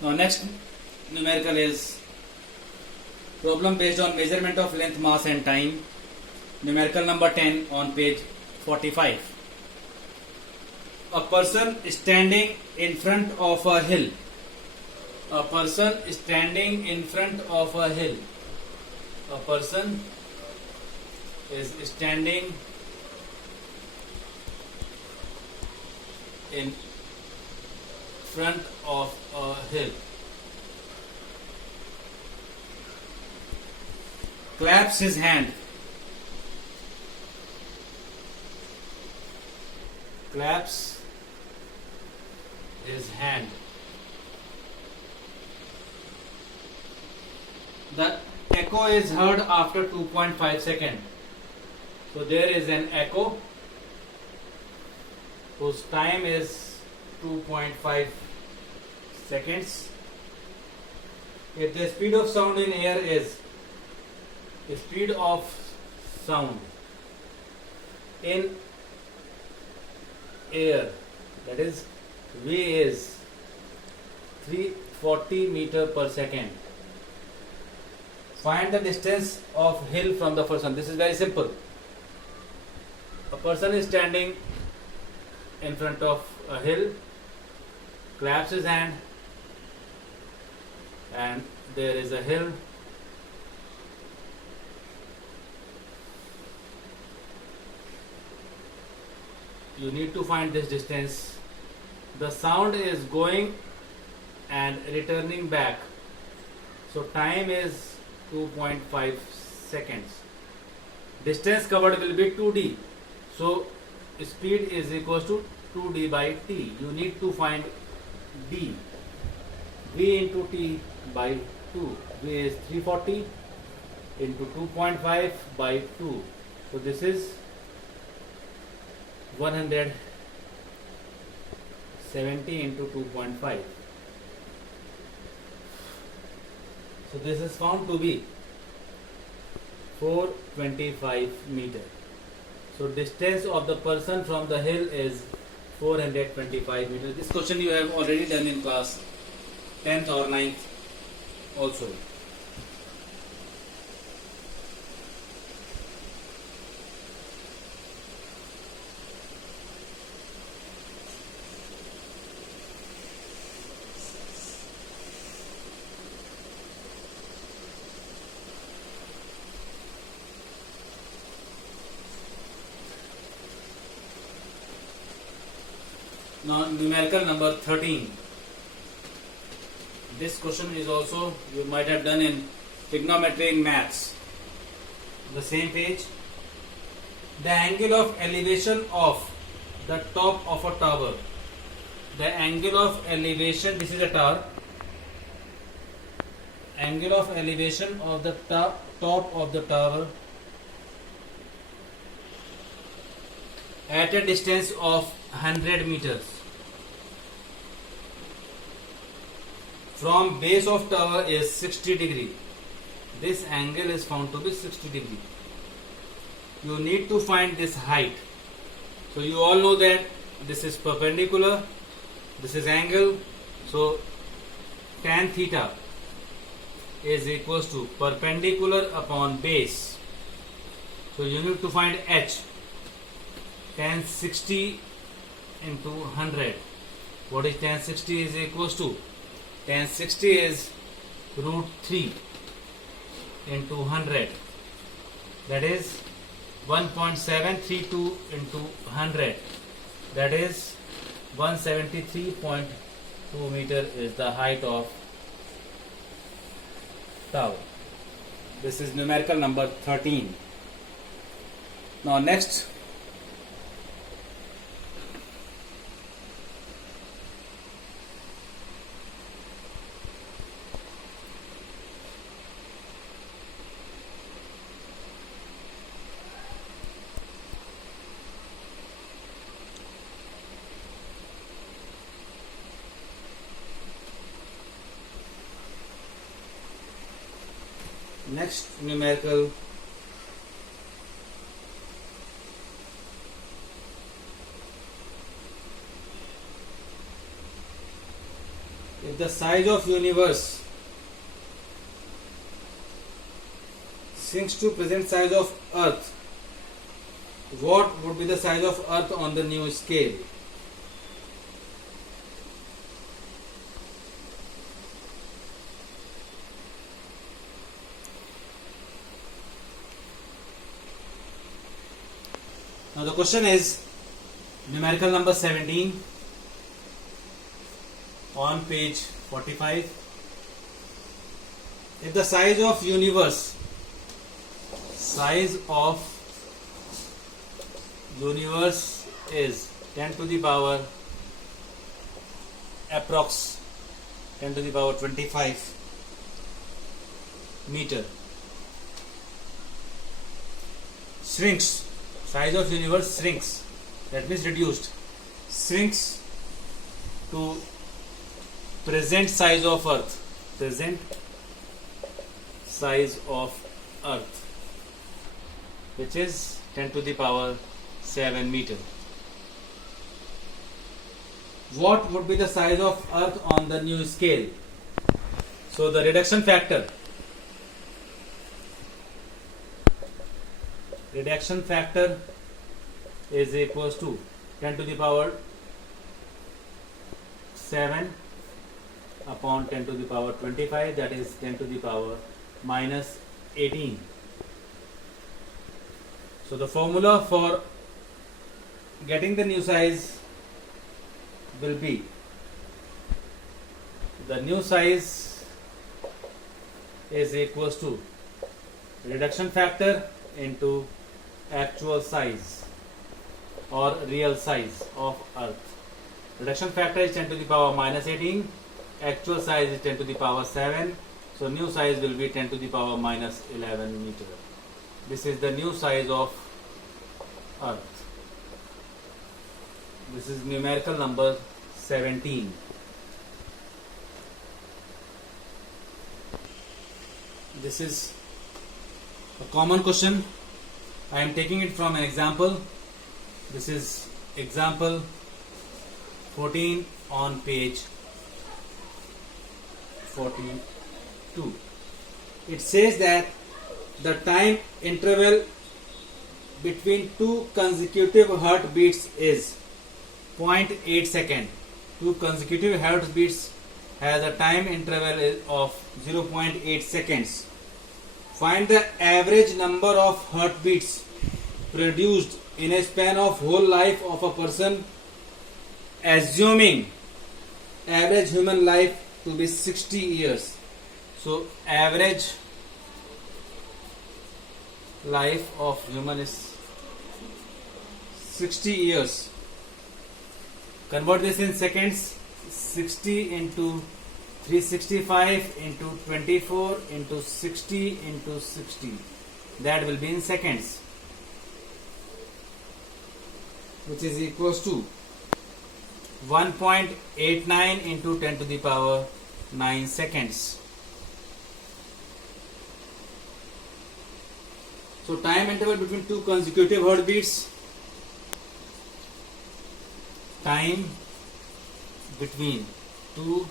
Now next numerical is problem based on measurement of length, mass and time. Numerical number 10 on page 45. A person standing in front of a hill. A person standing in front of a hill. A person is standing in front of a hill. Claps his hand. Claps his hand. The echo is heard after 2.5 seconds. So there is an echo whose time is 2.5 seconds. If the speed of sound in air is the speed of sound in air, that is V is 340 meter per second. Find the distance of hill from the person. This is very simple. A person is standing in front of a hill, claps his hand, and there is a hill. You need to find this distance. The sound is going and returning back. So time is 2.5 seconds. Distance covered will be 2d. So speed is equals to 2d by t. You need to find d. V into t by 2. V is 340 into 2.5 by 2. So this is 170 into 2.5. So this is found to be 425 meter. So distance of the person from the hill is 425 meter. This question you have already done in class 10th or 9th also. Now numerical number 13. This question is also you might have done in trigonometry in maths. The same page. The angle of elevation of the top of a tower. The angle of elevation, this is a tower. Angle of elevation of the top of the tower at a distance of 100 meters. From base of tower is 60 degree. This angle is found to be 60 degree. You need to find this height. So you all know that this is perpendicular, this is angle. So tan theta is equals to perpendicular upon base. So you need to find h. Tan 60 into 100. What is tan 60 is equals to? Tan 60 is root 3 into 100. That is 1.732 into 100. That is 173.2 meter is the height of tower. This is numerical number 13. Now next, next numerical if the size of universe shrinks to present size of Earth, what would be the size of Earth on the new scale? Now the question is numerical number 17 on page 45. If the size of universe is 10 to the power approx 10 to the power 25 meter, shrinks, size of universe shrinks, that means reduced, shrinks to present size of Earth, which is 10 to the power 7 meter. What would be the size of Earth on the new scale? So the reduction factor is equals to 10 to the power 7 upon 10 to the power 25, that is 10 to the power minus 18. So the formula for getting the new size will be, the new size is equals to reduction factor into actual size or real size of Earth. Reduction factor is 10 to the power minus 18, actual size is 10 to the power 7, so new size will be 10 to the power minus 11 meter. This is the new size of Earth. This is numerical number 17. This is a common question. I am taking it from an example. This is example 14 on page 42. It says that the time interval between two consecutive heartbeats is 0.8 second. Two consecutive heartbeats has a time interval of 0.8 seconds. Find the average number of heartbeats produced in a span of whole life of a person, assuming average human life to be 60 years. So average life of human is 60 years. Convert this in seconds. 60 into 365 into 24 into 60 into 60. That will be in seconds, which is equals to 1.89 into 10 to the power 9 seconds. So time interval between two consecutive heartbeats, time between two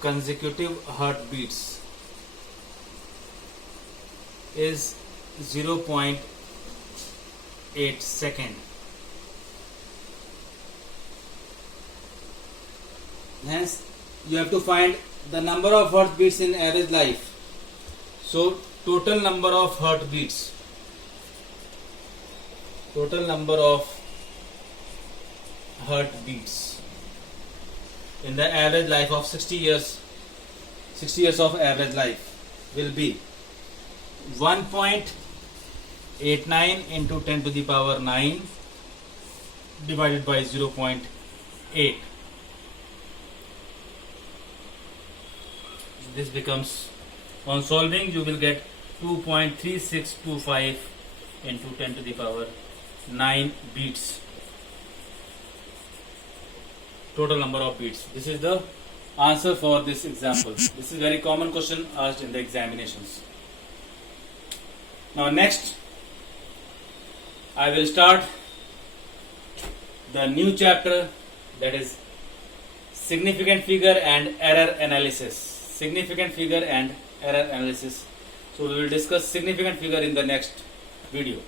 consecutive heartbeats is 0.8 second. Hence, you have to find the number of heartbeats in average life. So, total number of heartbeats in the average life of 60 years of average life will be 1.89 into 10 to the power 9 divided by 0.8. This becomes, on solving you will get 2.3625 into 10 to the power 9 beats. Total number of beats. This is the answer for this example. This is very common question asked in the examinations. Now next, I will start the new chapter, that is significant figure and error analysis. Significant figure and error analysis. So we will discuss significant figure in the next video.